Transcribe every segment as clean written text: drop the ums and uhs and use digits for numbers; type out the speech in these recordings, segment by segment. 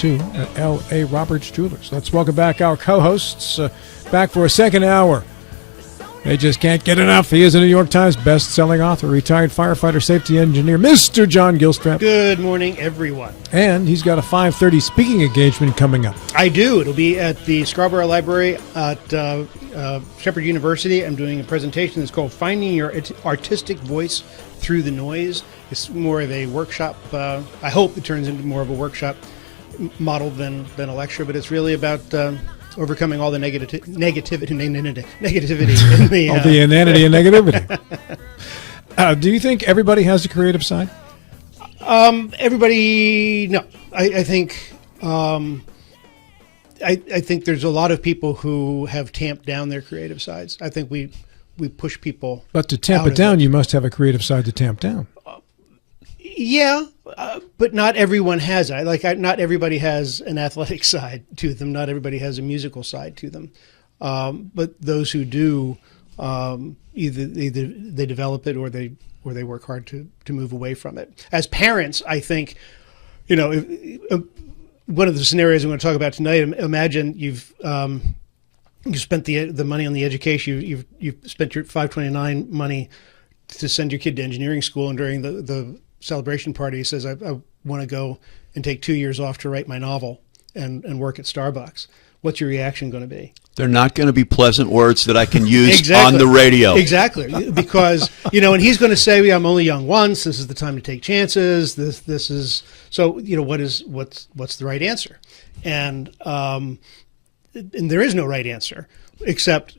too, at L.A. Roberts Jewelers. Let's welcome back our co-hosts, back for a second hour. They just can't get enough. He is a New York Times best-selling author, retired firefighter safety engineer, Mr. John Gilstrap. Good morning, everyone. And he's got a 5:30 speaking engagement coming up. I do. It'll be at the Scarborough Library at Shepherd University. I'm doing a presentation that's called Finding Your Artistic Voice Through the Noise. It's more of a workshop. I hope it turns into more of a workshop model than a lecture, but it's really about overcoming all the negativity in the all the inanity and negativity. Do you think everybody has a creative side? Everybody, no. I think I think there's a lot of people who have tamped down their creative sides. I think we push people. But to tamp it down, you must have a creative side to tamp down. Yeah, but not everyone has it. Not everybody has an athletic side to them. Not everybody has a musical side to them. But those who do, either they develop it or they work hard to move away from it. As parents, I think, one of the scenarios I'm going to talk about tonight. Imagine you've spent the money on the education. You've spent your 529 money to send your kid to engineering school, and during the celebration party, he says, I want to go and take 2 years off to write my novel and work at Starbucks. What's your reaction going to be? They're not going to be pleasant words that I can use on the radio. Exactly. Because, and he's going to say, I'm only young once. This is the time to take chances. This is, so, what's the right answer? And there is no right answer, except,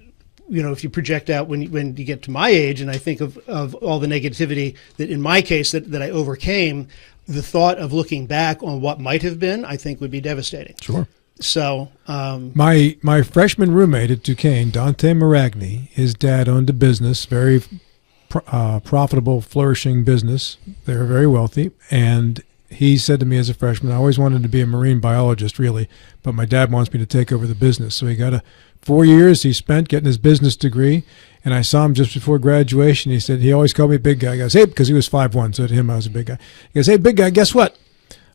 if you project out when you get to my age, and I think of all the negativity that in my case that I overcame, the thought of looking back on what might have been, I think would be devastating. Sure. So my freshman roommate at Duquesne, Dante Maragni, his dad owned a business, very profitable, flourishing business. They were very wealthy, and he said to me as a freshman, I always wanted to be a marine biologist, really, but my dad wants me to take over the business. So he got 4 years he spent getting his business degree, and I saw him just before graduation. He said, he always called me big guy. He goes, hey, because he was 5'1", so to him I was a big guy. He goes, hey, big guy, guess what?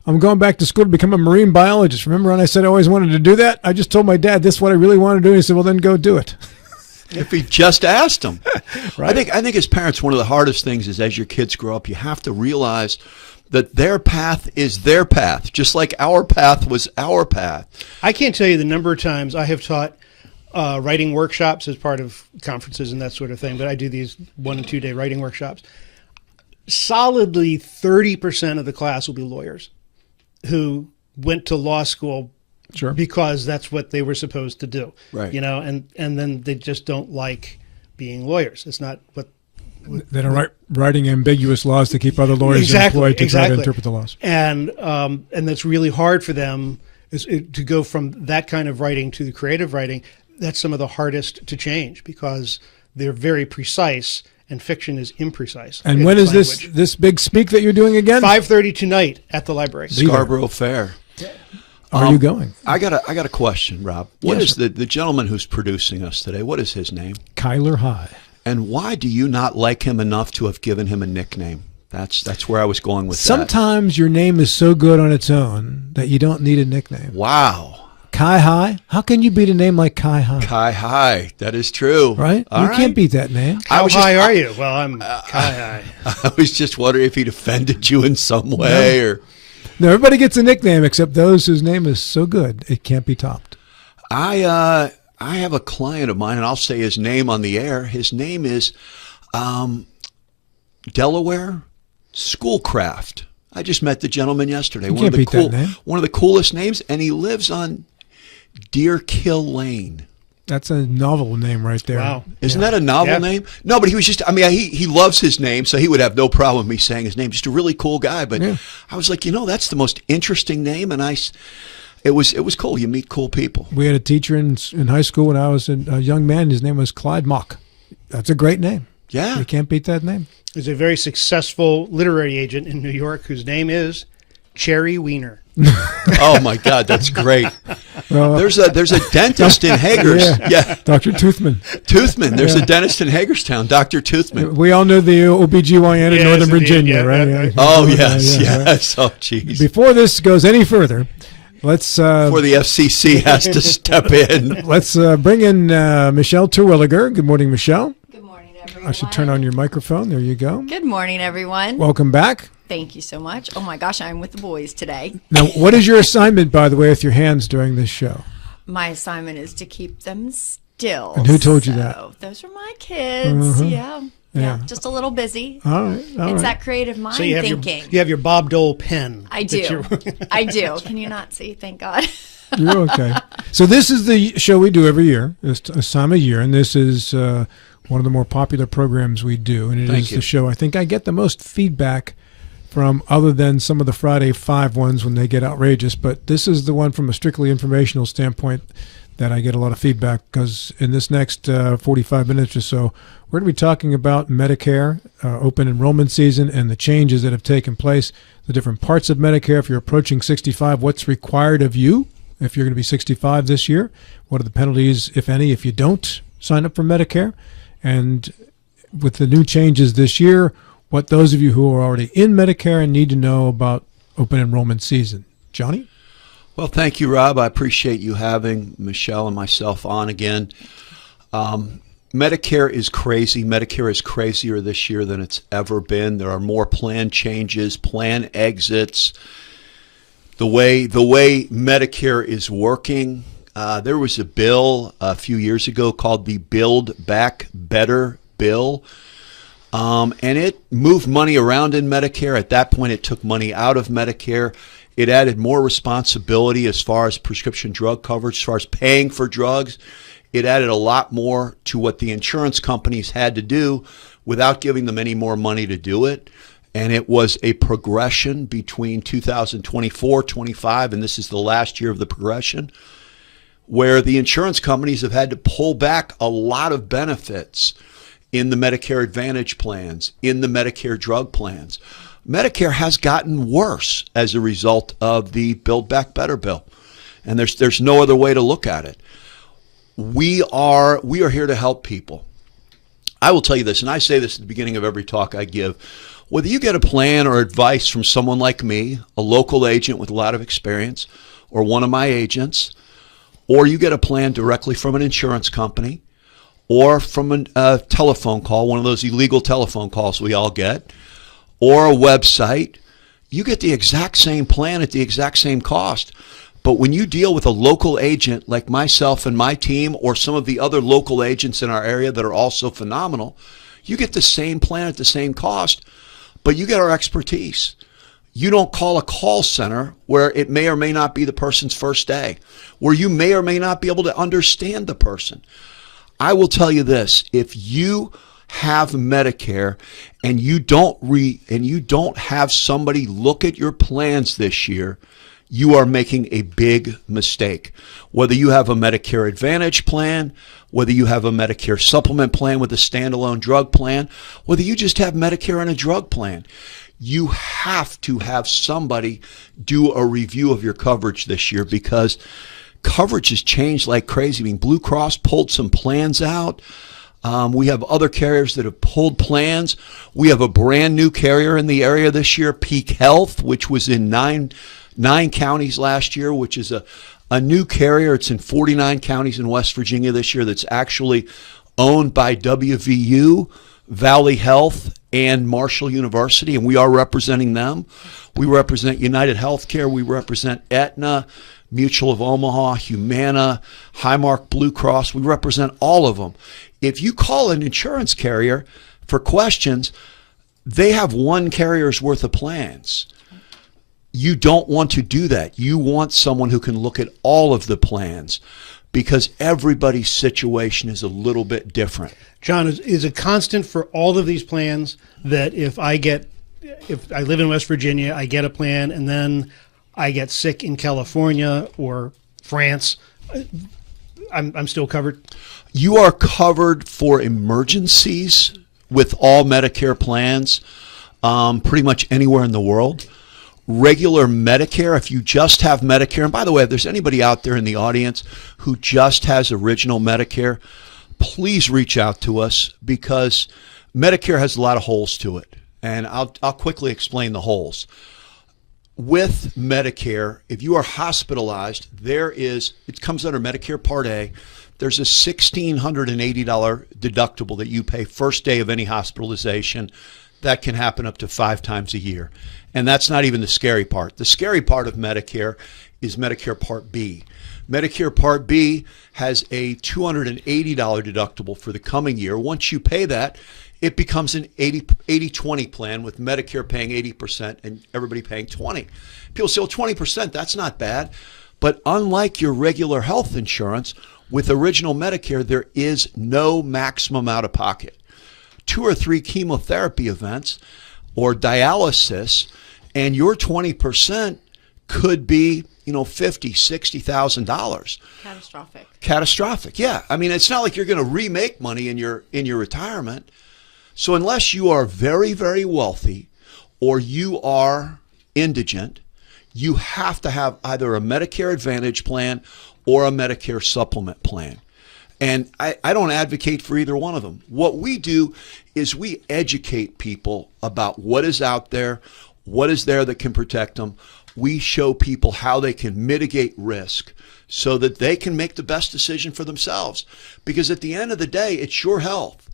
I'm going back to school to become a marine biologist. Remember when I said I always wanted to do that? I just told my dad this is what I really want to do. And he said, well, then go do it. If he just asked him. Right. I think as parents, one of the hardest things is as your kids grow up, you have to realize that their path is their path, just like our path was our path. I can't tell you the number of times I have taught writing workshops as part of conferences and that sort of thing, but I do these 1 and 2 day writing workshops. Solidly 30% of the class will be lawyers who went to law school Sure. because that's what they were supposed to do. Right. And then they just don't like being lawyers. It's not what They don't writing ambiguous laws to keep other lawyers employed to try to interpret the laws. And that's really hard for them to go from that kind of writing to the creative writing. That's some of the hardest to change because they're very precise and fiction is imprecise. And when is this big speak that you're doing again? 5:30 tonight at the library. Scarborough Fair. Are you going? I got a question, Rob. What Yes, is the gentleman who's producing us today? What is his name? Kyler High. And why do you not like him enough to have given him a nickname? That's where I was going with that. Sometimes your name is so good on its own that you don't need a nickname. Wow. Kai High? How can you beat a name like Kai High? Kai High. That is true. Right? All you right. can't beat that name. How high are you? Well, I'm Kai High. I was just wondering if he'd offended you in some way or... No, everybody gets a nickname except those whose name is so good it can't be topped. I have a client of mine, and I'll say his name on the air. His name is Delaware Schoolcraft. I just met the gentleman yesterday. Can't beat that name. One of the coolest names, and he lives on Deer Kill Lane. That's a novel name right there. Wow. Isn't that a novel name? No, but he was just, he loves his name, so he would have no problem with me saying his name. Just a really cool guy. But I was like, that's the most interesting name. And it was cool. You meet cool people. We had a teacher in high school when I was a young man. His name was Clyde Mock. That's a great name. Yeah. You can't beat that name. There's a very successful literary agent in New York whose name is Cherry Wiener. Oh my God, that's great. There's a dentist in Hagerstown. Yeah. Dr. Toothman. There's a dentist in Hagerstown, Dr. Toothman. We all know the OBGYN in Northern Virginia, right? Oh, yes. Oh, jeez. Before this goes any further, Let's before the FCC has to step in. let's bring in Michele Terwillier. Good morning, Michele. Good morning, everyone. I should turn on your microphone. There you go. Good morning, everyone. Welcome back. Thank you so much. Oh my gosh, I'm with the boys today. Now, what is your assignment, by the way, with your hands during this show? My assignment is to keep them still. And who told you that? Those are my kids. Yeah. Yeah. Just a little busy. All right. It's that creative mind So you have thinking. you have your Bob Dole pen. I do. I do. Can you not see? Thank God. You're okay. So this is the show we do every year. It's a time of year, and this is one of the more popular programs we do, and it is the show I think I get the most feedback from, other than some of the Friday 5 ones when they get outrageous. But this is the one from a strictly informational standpoint that I get a lot of feedback, because in this next 45 minutes or so, we're going to be talking about Medicare, open enrollment season, and the changes that have taken place, the different parts of Medicare. If you're approaching 65, what's required of you if you're going to be 65 this year? What are the penalties, if any, if you don't sign up for Medicare? And with the new changes this year, what those of you who are already in Medicare and need to know about open enrollment season. Johnny? Well, thank you, Rob. I appreciate you having Michele and myself on again. Medicare is crazy. Medicare is crazier this year than it's ever been. There are more plan changes, plan exits. The way Medicare is working, there was a bill a few years ago called the Build Back Better bill, and it moved money around in Medicare. At that point, it took money out of Medicare. It added more responsibility as far as prescription drug coverage, as far as paying for drugs. It added a lot more to what the insurance companies had to do without giving them any more money to do it. And it was a progression between 2024, 25, and this is the last year of the progression, where the insurance companies have had to pull back a lot of benefits in the Medicare Advantage plans, in the Medicare drug plans. Medicare has gotten worse as a result of the Build Back Better bill. And there's no other way to look at it. We are here to help people. I will tell you this, and I say this at the beginning of every talk I give. Whether you get a plan or advice from someone like me, a local agent with a lot of experience, or one of my agents, or you get a plan directly from an insurance company, or from a telephone call, one of those illegal telephone calls we all get, or a website, you get the exact same plan at the exact same cost. But when you deal with a local agent like myself and my team, or some of the other local agents in our area that are also phenomenal, you get the same plan at the same cost, but you get our expertise. You don't call a call center where it may or may not be the person's first day, where you may or may not be able to understand the person. I will tell you this, if you have Medicare and you don't have somebody look at your plans this year, you are making a big mistake. Whether you have a Medicare Advantage plan, whether you have a Medicare supplement plan with a standalone drug plan, whether you just have Medicare and a drug plan, you have to have somebody do a review of your coverage this year, because coverage has changed like crazy. I mean, Blue Cross pulled some plans out. We have other carriers that have pulled plans. We have a brand new carrier in the area this year, Peak Health, which was in nine counties last year, which is a new carrier. It's in 49 counties in West Virginia this year, that's actually owned by WVU, Valley Health, and Marshall University, and we are representing them. We represent United Healthcare. We represent Aetna, Mutual of Omaha, Humana, Highmark Blue Cross. We represent all of them. If you call an insurance carrier for questions, they have one carrier's worth of plans. You don't want to do that. You want someone who can look at all of the plans, because everybody's situation is a little bit different. John, is a constant for all of these plans that if I live in West Virginia, I get a plan, and then I get sick in California or France, I'm still covered? You are covered for emergencies with all Medicare plans, pretty much anywhere in the world. Regular Medicare, if you just have Medicare, and by the way, if there's anybody out there in the audience who just has original Medicare, please reach out to us, because Medicare has a lot of holes to it. And I'll quickly explain the holes. with Medicare, if you are hospitalized, it comes under Medicare Part A. There's a $1,680 deductible that you pay first day of any hospitalization. That can happen up to 5 times a year. And that's not even the scary part. The scary part of Medicare is Medicare Part B. Medicare Part B has a $280 deductible for the coming year. Once you pay that, it becomes an 80-20 plan with Medicare paying 80% and everybody paying 20%. People say, well, 20%, that's not bad. But unlike your regular health insurance, with original Medicare, there is no maximum out of pocket. 2 or 3 chemotherapy events or dialysis, and your 20% could be, $50,000, $60,000. Catastrophic. Yeah. I mean, it's not like you're going to remake money in your retirement. So unless you are very, very wealthy or you are indigent, you have to have either a Medicare Advantage plan or a Medicare supplement plan. And I don't advocate for either one of them. What we do is we educate people about what is out there, what is there that can protect them. We show people how they can mitigate risk so that they can make the best decision for themselves. Because at the end of the day, it's your health.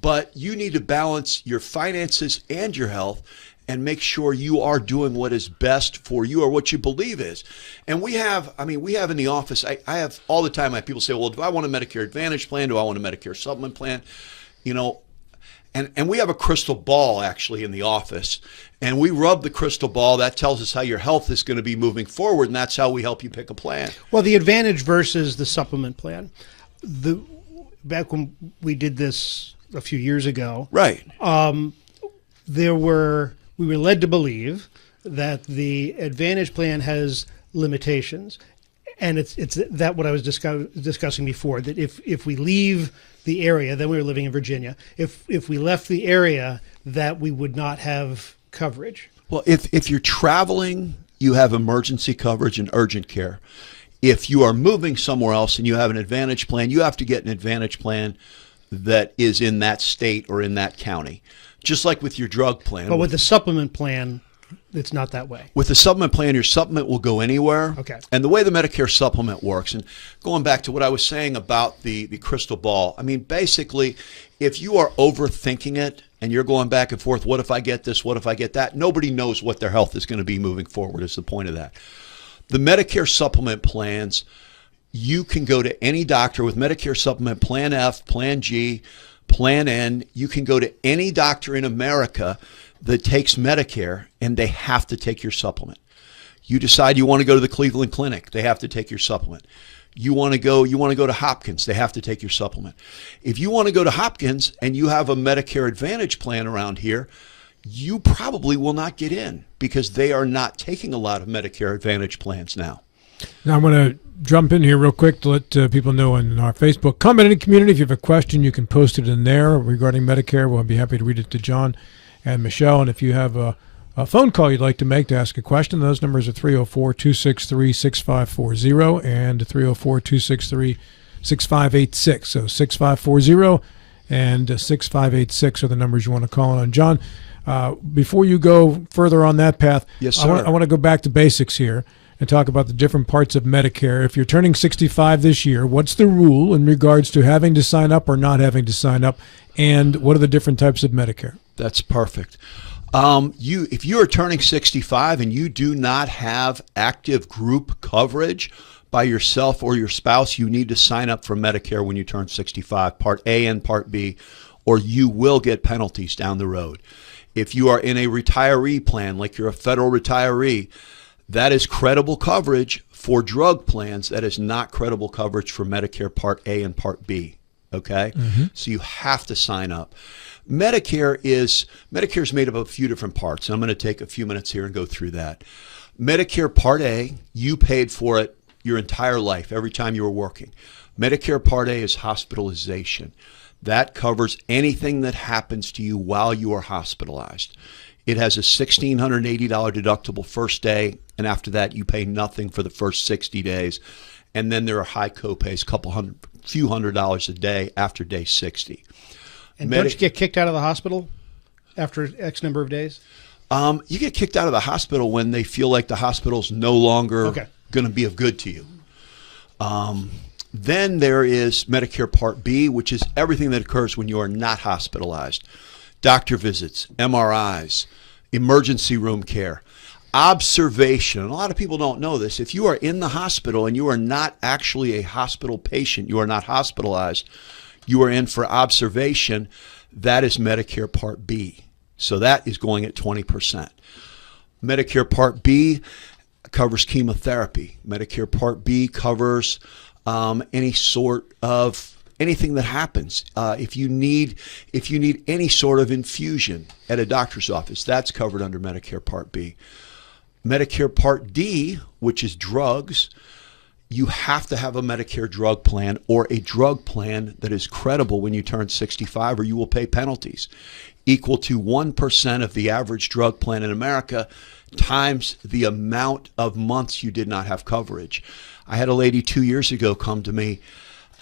But you need to balance your finances and your health and make sure you are doing what is best for you or what you believe is. And we have in the office, I have all the time, I have people say, well, do I want a Medicare Advantage plan? Do I want a Medicare supplement plan? And we have a crystal ball actually in the office, and we rub the crystal ball. That tells us how your health is going to be moving forward, and that's how we help you pick a plan. Well, the Advantage versus the supplement plan. Back when we did this a few years ago, right? We were led to believe that the Advantage plan has limitations, and it's that what I was discussing before, that if we leave the area, then we were living in Virginia, if we left the area, that we would not have coverage. Well, if you're traveling, you have emergency coverage and urgent care. If you are moving somewhere else and you have an Advantage plan, you have to get an Advantage plan that is in that state or in that county. Just like with your drug plan. But with the supplement plan, it's not that way. With the supplement plan, your supplement will go anywhere. Okay. And the way the Medicare supplement works, and going back to what I was saying about the crystal ball, I mean, basically, if you are overthinking it and you're going back and forth, what if I get this, what if I get that? Nobody knows what their health is going to be moving forward is the point of that. The Medicare supplement plans, you can go to any doctor with Medicare supplement, Plan F, Plan G, Plan N. You can go to any doctor in America that takes Medicare, and they have to take your supplement. You decide you want to go to the Cleveland Clinic, they have to take your supplement. You want to go to Hopkins, they have to take your supplement. If you want to go to Hopkins and you have a Medicare Advantage plan around here, you probably will not get in because they are not taking a lot of Medicare Advantage plans now. Now I'm going to jump in here real quick to let people know in our Facebook comment community. If you have a question, you can post it in there regarding Medicare. We'll be happy to read it to John and Michele. And if you have a phone call you'd like to make to ask a question, those numbers are 304-263-6540 and 304-263-6586. So 6540 and 6586 are the numbers you want to call on. John, before you go further on that path, yes, sir. I want to go back to basics here and talk about the different parts of Medicare. If you're turning 65 this year, what's the rule in regards to having to sign up or not having to sign up, and what are the different types of Medicare? That's perfect. If you are turning 65 and you do not have active group coverage by yourself or your spouse, you need to sign up for Medicare when you turn 65, Part A and Part B, or you will get penalties down the road. If you are in a retiree plan, like you're a federal retiree, that is credible coverage for drug plans. That is not credible coverage for Medicare Part A and Part B. Okay? Mm-hmm. So you have to sign up. Medicare is made up of a few different parts. And I'm going to take a few minutes here and go through that. Medicare Part A, you paid for it your entire life, every time you were working. Medicare Part A is hospitalization. That covers anything that happens to you while you are hospitalized. It has a $1,680 deductible first day, and after that, you pay nothing for the first 60 days. And then there are high copays, few $100s a day after day 60. And don't you get kicked out of the hospital after X number of days? You get kicked out of the hospital when they feel like the hospital's no longer going to be of good to you. Then there is Medicare Part B, which is everything that occurs when you are not hospitalized. Doctor visits, MRIs, emergency room care, observation. And a lot of people don't know this. If you are in the hospital and you are not actually a hospital patient, you are not hospitalized, you are in for observation, that is Medicare Part B. So that is going at 20%. Medicare Part B covers chemotherapy. Medicare Part B covers any sort of anything that happens. If you need any sort of infusion at a doctor's office, that's covered under Medicare Part B. Medicare Part D, which is drugs, you have to have a Medicare drug plan or a drug plan that is credible when you turn 65, or you will pay penalties equal to 1% of the average drug plan in America times the amount of months you did not have coverage. I had a lady 2 years ago come to me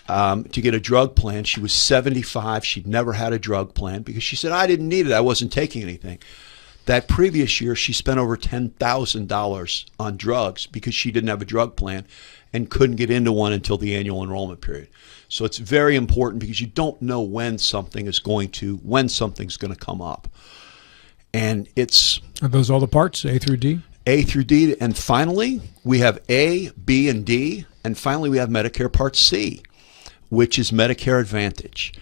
to get a drug plan. She was 75. She'd never had a drug plan because she said, I didn't need it. I wasn't taking anything. That previous year, she spent over $10,000 on drugs because she didn't have a drug plan and couldn't get into one until the annual enrollment period. So it's very important because you don't know when something's going to come up. And Are those all the parts, A through D? A through D. And finally, we have A, B, and D. And finally, we have Medicare Part C, which is Medicare Advantage.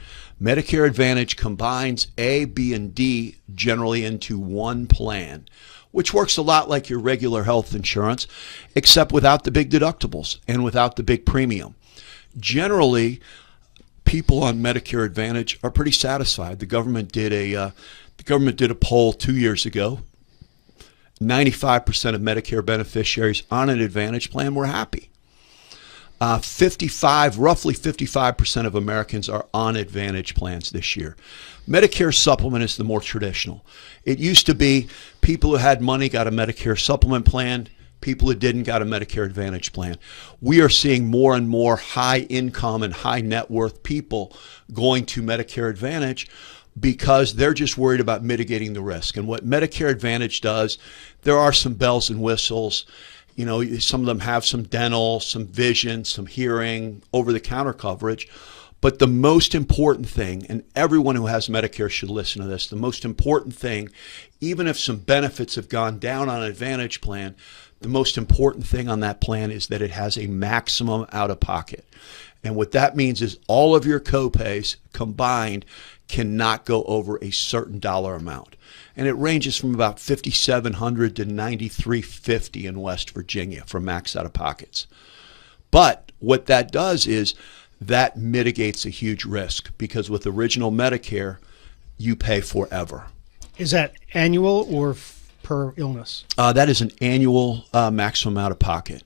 Medicare Advantage combines A, B, and D generally into one plan, which works a lot like your regular health insurance, except without the big deductibles and without the big premium. Generally, people on Medicare Advantage are pretty satisfied. The government did a poll 2 years ago. 95% of Medicare beneficiaries on an Advantage plan were happy. Roughly 55% of Americans are on Advantage plans this year. Medicare Supplement is the more traditional. It used to be people who had money got a Medicare Supplement plan. People who didn't got a Medicare Advantage plan. We are seeing more and more high income and high net worth people going to Medicare Advantage because they're just worried about mitigating the risk. And what Medicare Advantage does, there are some bells and whistles. You know, some of them have some dental, some vision, some hearing, over-the-counter coverage. But the most important thing, and everyone who has Medicare should listen to this, the most important thing, even if some benefits have gone down on an Advantage plan, the most important thing on that plan is that it has a maximum out-of-pocket. And what that means is all of your copays combined cannot go over a certain dollar amount. And it ranges from about $5,700 to $9,350 in West Virginia for max out-of-pockets. But what that does is that mitigates a huge risk because with original Medicare, you pay forever. Is that annual or per illness? That is an annual maximum out-of-pocket.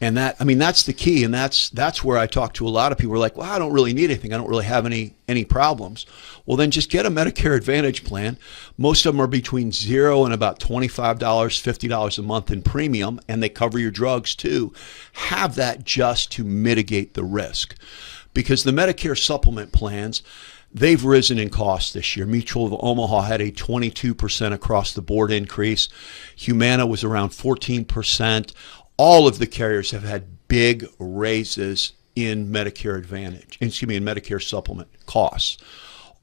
And that's the key. And that's where I talk to a lot of people who are like, well, I don't really need anything. I don't really have any problems. Well, then just get a Medicare Advantage plan. Most of them are between $0 and about $25, $50 a month in premium, and they cover your drugs too. Have that just to mitigate the risk. Because the Medicare supplement plans, they've risen in cost this year. Mutual of Omaha had a 22% across the board increase. Humana was around 14%. All of the carriers have had big raises in Medicare supplement costs.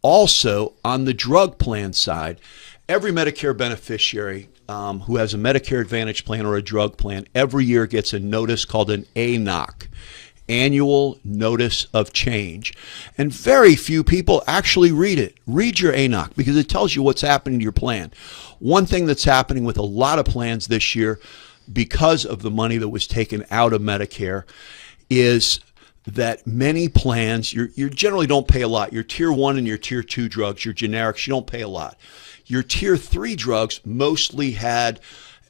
Also, on the drug plan side, every Medicare beneficiary who has a Medicare Advantage plan or a drug plan every year gets a notice called an ANOC, Annual Notice of Change. And very few people actually read it. Read your ANOC because it tells you what's happening to your plan. One thing that's happening with a lot of plans this year because of the money that was taken out of Medicare is that many plans, you generally don't pay a lot. Your tier 1 and your tier 2 drugs, your generics, you don't pay a lot. Your tier 3 drugs mostly had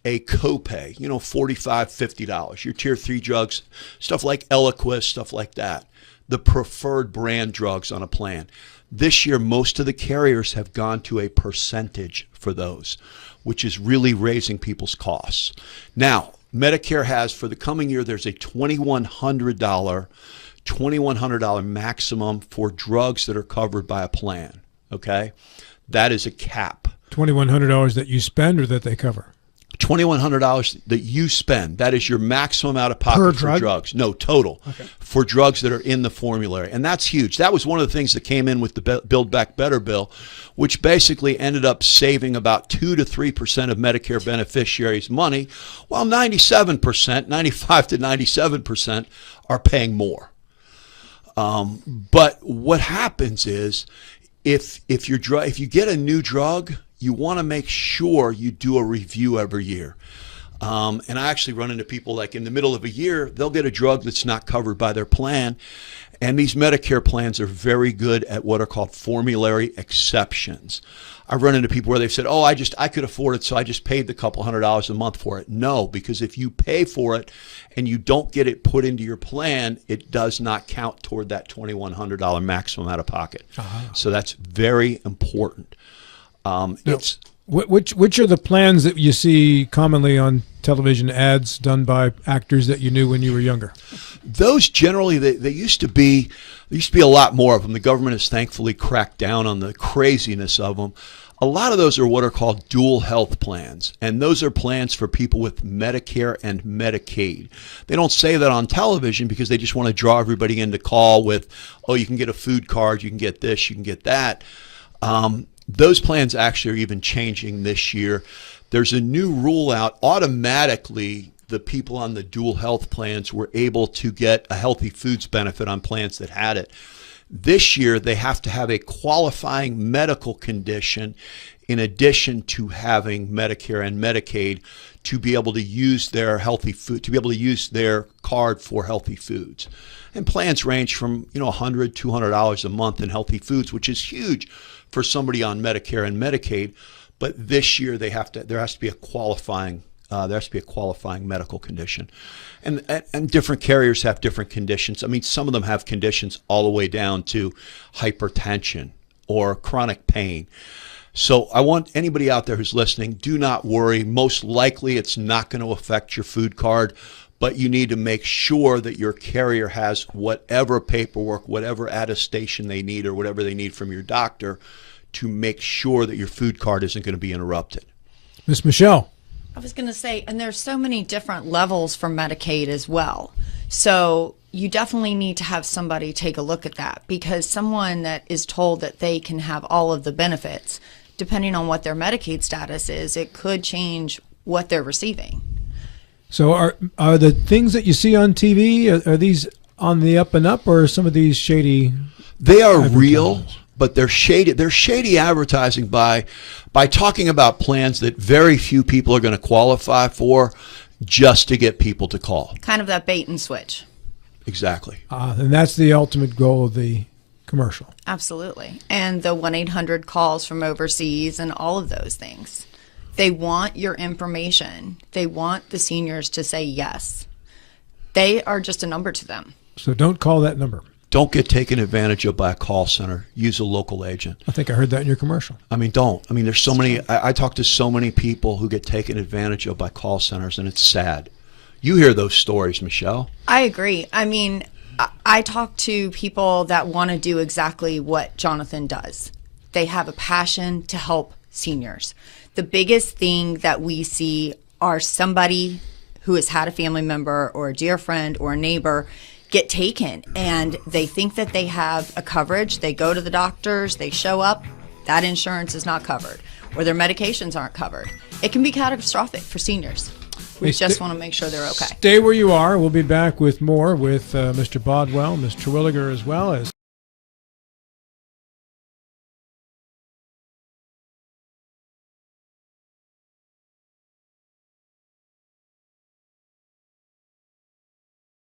a copay, $45, $50. Your tier 3 drugs, stuff like Eliquis, stuff like that, the preferred brand drugs on a plan. This year, most of the carriers have gone to a percentage for those, which is really raising people's costs. Now, Medicare has, for the coming year, there's a $2,100 maximum for drugs that are covered by a plan, okay? That is a cap. $2,100 that you spend or that they cover? $2,100 that you spend. That is your maximum out of pocket Per for drug? drugs. No, total. Okay. For drugs that are in the formulary. And that's huge. That was one of the things that came in with the Build Back Better bill, which basically ended up saving about 2 to 3% of Medicare beneficiaries' money, while 97%, 95 to 97% are paying more. But what happens is if you get a new drug, you want to make sure you do a review every year. And I actually run into people like in the middle of a year, they'll get a drug that's not covered by their plan. And these Medicare plans are very good at what are called formulary exceptions. I've run into people where they've said, oh, I could afford it, so I just paid the couple $100 a month for it. No, because if you pay for it and you don't get it put into your plan, it does not count toward that $2,100 maximum out of pocket. So that's very important. Which are the plans that you see commonly on television ads done by actors that you knew when you were younger? Those generally, there used to be a lot more of them. The government has thankfully cracked down on the craziness of them. A lot of those are what are called dual health plans, and those are plans for people with Medicare and Medicaid. They don't say that on television because they just want to draw everybody in to call with, oh, you can get a food card, you can get this, you can get that. Those plans actually are even changing this year. There's a new rule out. Automatically, the people on the dual health plans were able to get a healthy foods benefit on plans that had it. This year, they have to have a qualifying medical condition in addition to having Medicare and Medicaid to be able to use their healthy food, to be able to use their card for healthy foods. And plans range from, $100, $200 a month in healthy foods, which is huge for somebody on Medicare and Medicaid. But this year there has to be a qualifying medical condition. And different carriers have different conditions. I mean, some of them have conditions all the way down to hypertension or chronic pain. So I want anybody out there who's listening, do not worry. Most likely it's not going to affect your food card, but you need to make sure that your carrier has whatever paperwork, whatever attestation they need or whatever they need from your doctor to make sure that your food card isn't going to be interrupted. Miss Michele. I was going to say, and there's so many different levels for Medicaid as well. So you definitely need to have somebody take a look at that, because someone that is told that they can have all of the benefits, depending on what their Medicaid status is, it could change what they're receiving. So are the things that you see on TV, are these on the up and up, or are some of these shady? They are real, but they're shady. They're shady advertising by talking about plans that very few people are going to qualify for just to get people to call. Kind of that bait and switch. Exactly. And that's the ultimate goal of the commercial. Absolutely. And the 1-800 calls from overseas and all of those things. They want your information. They want the seniors to say yes. They are just a number to them. So don't call that number. Don't get taken advantage of by a call center. Use a local agent. I think I heard that in your commercial. I mean, don't. I mean, there's so many. I talk to so many people who get taken advantage of by call centers, and it's sad. You hear those stories, Michele. I agree. I mean, I talk to people that want to do exactly what Johnathan does. They have a passion to help seniors. The biggest thing that we see are somebody who has had a family member or a dear friend or a neighbor get taken, and they think that they have a coverage. They go to the doctors, they show up, that insurance is not covered, or their medications aren't covered. It can be catastrophic for seniors. We just want to make sure they're okay. Stay where you are. We'll be back with more with Mr. Bodwell, Ms. Terwillier, as well as